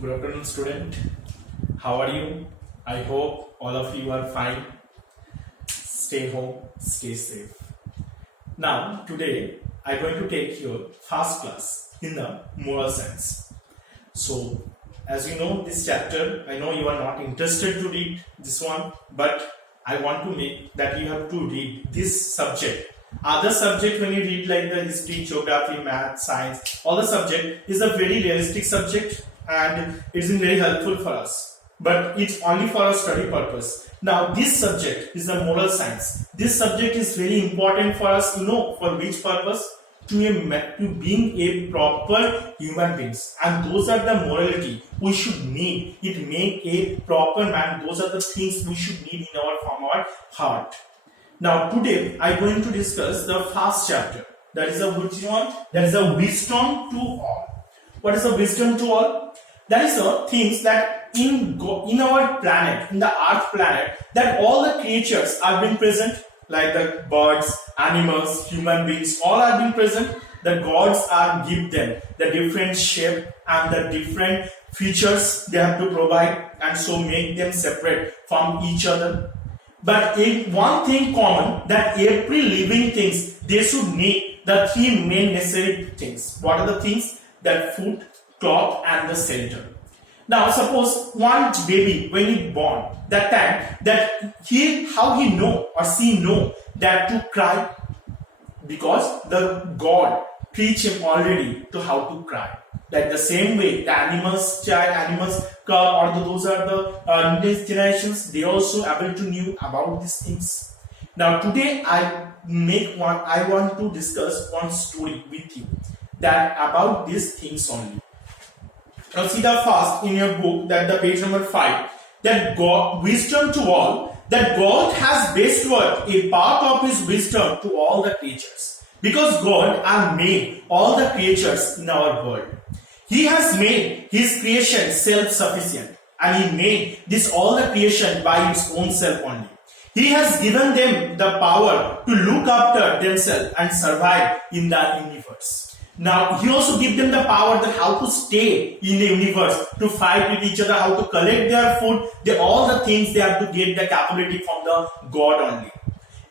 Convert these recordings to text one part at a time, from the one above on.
Good afternoon, student. How are you? I hope all of you are fine. Stay home, stay safe. Now, today I'm going to take your first class in the moral science. So, as you know, this chapter, I know you are not interested to read this one, but I want to make that you have to read this subject. Other subject, when you read like the history, geography, math, science, all the subject is a very realistic subject and it is very helpful for us. But it's only for our study purpose. Now this subject is the moral science. This subject is very important for us to know for which purpose? To being a proper human beings, and those are the morality we should need. It make a proper man. Those are the things we should need in our heart. Now today I'm going to discuss the first chapter. That is which one? That is a wisdom to all. What is a wisdom to all? That is the things that in our planet, in the Earth planet, that all the creatures are being present, like the birds, animals, human beings, all are being present. The gods are give them the different shape and the different features they have to provide, and so make them separate from each other. But in one thing common, that every living things, they should need the three main necessary things. What are the things? That food, cloth and the shelter. Now suppose one baby, when he born, that time that how he know or she know that to cry, because the God teach him already to how to cry. Like the same way the animals or those are the next generations, they also able to know about these things. Now today I want to discuss one story with you that about these things only. Now see the first in your book, that the page number 5, that God, wisdom to all, that God has bestowed a part of his wisdom to all the creatures, because God has made all the creatures in our world. He has made his creation self-sufficient, and he made this all the creation by his own self only. He has given them the power to look after themselves and survive in the universe. Now, he also gives them the power that how to stay in the universe, to fight with each other, how to collect their food, all the things they have to get the capability from the God only.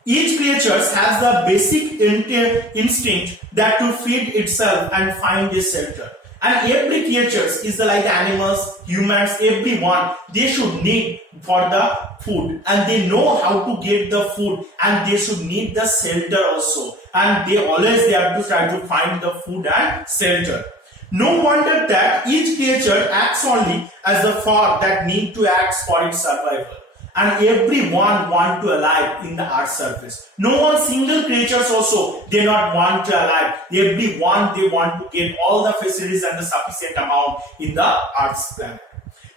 Each creature has the basic instinct that to feed itself and find a shelter. And every creature is like animals, humans, everyone, they should need for the food, and they know how to get the food, and they should need the shelter also, and they have to try to find the food and shelter. No wonder that each creature acts only as the form that need to act for its survival. And everyone want to alive in the earth surface. No one single creatures also, they not want to alive. Everyone, they want to get all the facilities and the sufficient amount in the earth's planet.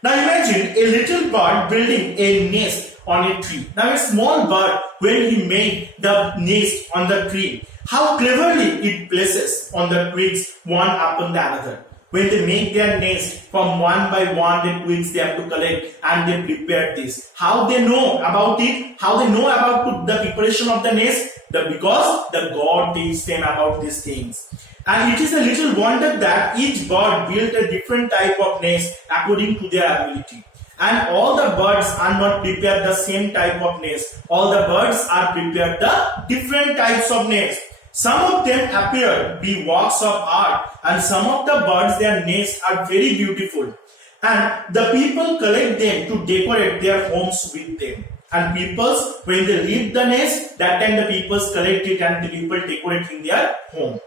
Now imagine a little bird building a nest on a tree. Now a small bird, when he made the nest on the tree, how cleverly it places on the twigs one upon the other. When they make their nest, from one by one the twigs they have to collect, and they prepare this. How they know about it? How they know about the preparation of the nest? Because the God teaches them about these things. And it is a little wonder that each bird built a different type of nest according to their ability. And all the birds are not prepared the same type of nest. All the birds are prepared the different types of nest. Some of them appear to be works of art, and some of the birds, their nests are very beautiful. And the people collect them to decorate their homes with them. And peoples, when they leave the nest, that time the peoples collect it and the people decorate in their home.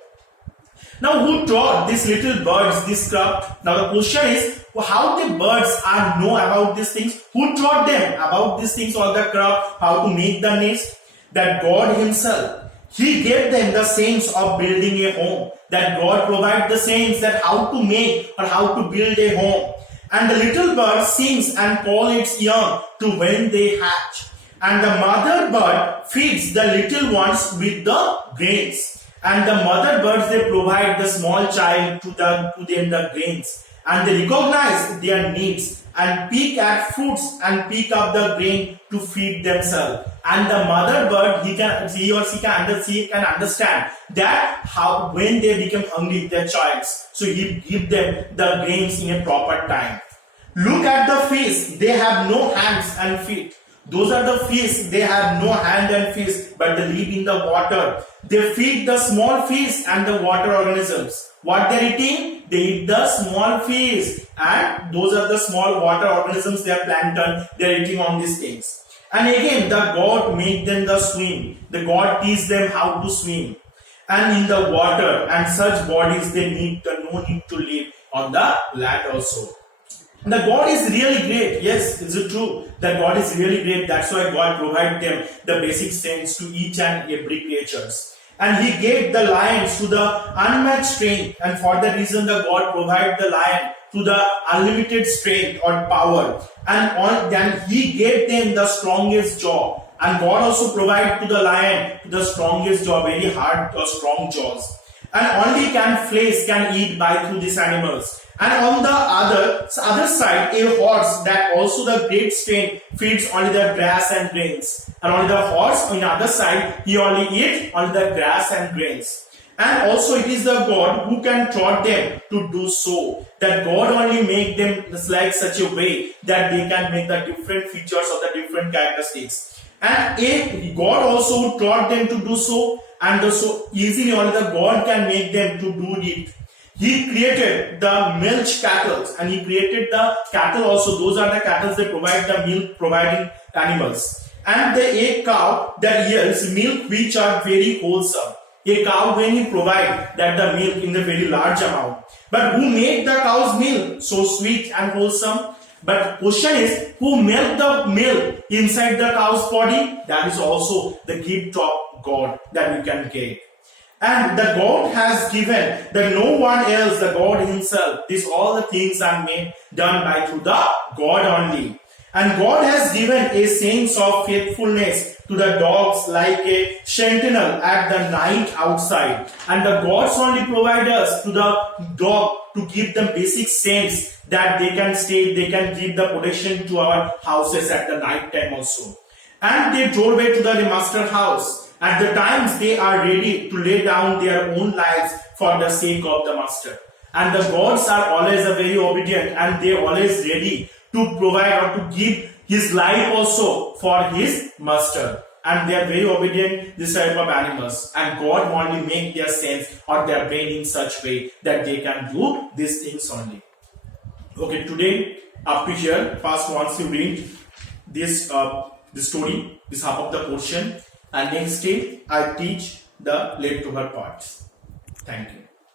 Now, who taught these little birds this craft? Now, the question is, how the birds know about these things? Who taught them about these things, all the craft, how to make the nest? That God himself. He gave them the sense of building a home. That God provides the sense that how to make or how to build a home. And the little bird sings and calls its young to when they hatch. And the mother bird feeds the little ones with the grains. And the mother birds, they provide the small child to them the grains. And they recognize their needs and pick at fruits and pick up the grain to feed themselves. And the mother bird, he or she can understand that how when they become hungry, their childs, so he give them the grains in a proper time. Look at the fish, they have no hands and feet. Those are the fish, they have no hand and feet, but they live in the water. They feed the small fish and the water organisms. What they are eating? They eat the small fish, and those are the small water organisms, they are plankton, they are eating on these things. And again, the God made them the swim. The God teach them how to swim. And in the water, and such bodies, they need no need to live on the land also. The God is really great. Yes, is it true that God is really great? That's why God provided them the basic sense to each and every creatures. And He gave the lions to the unmatched strength, and for that reason the God provided the lion to the unlimited strength or power. And then He gave them the strongest jaw. And God also provided to the lion the strongest jaw, very hard or strong jaws. And only flesh can eat by through these animals. And on the other side, a horse that also the great strength feeds only the grass and grains. And only the horse on the other side, he only eats only the grass and grains. And also it is the God who can taught them to do so. That God only make them like such a way that they can make the different features of the different characteristics. And a God also taught them to do so, and so easily only the God can make them to do it. He created the milk cattle, and He created the cattle also. Those are the cattle that provide the milk providing animals. And the cow that yields milk which are very wholesome. A cow when He provide that the milk in the very large amount. But who made the cow's milk so sweet and wholesome? But question is, who made the milk inside the cow's body? That is also the gift of God that we can get. And the God has given that no one else, the God Himself. These all the things are made done by through the God only. And God has given a sense of faithfulness to the dogs like a sentinel at the night outside. And the gods only provide us to the dog to give them basic sense that they can stay, they can give the protection to our houses at the night time also. And they drove away to the master house. At the times they are ready to lay down their own lives for the sake of the master. And the gods are always very obedient, and they are always ready to provide or to give his life also for his master. And they are very obedient, this type of animals. And God only make their sense or their brain in such way that they can do these things only. Okay, today up to here, first once you read this story, this half of the portion, and next day I teach the left over parts. Thank you.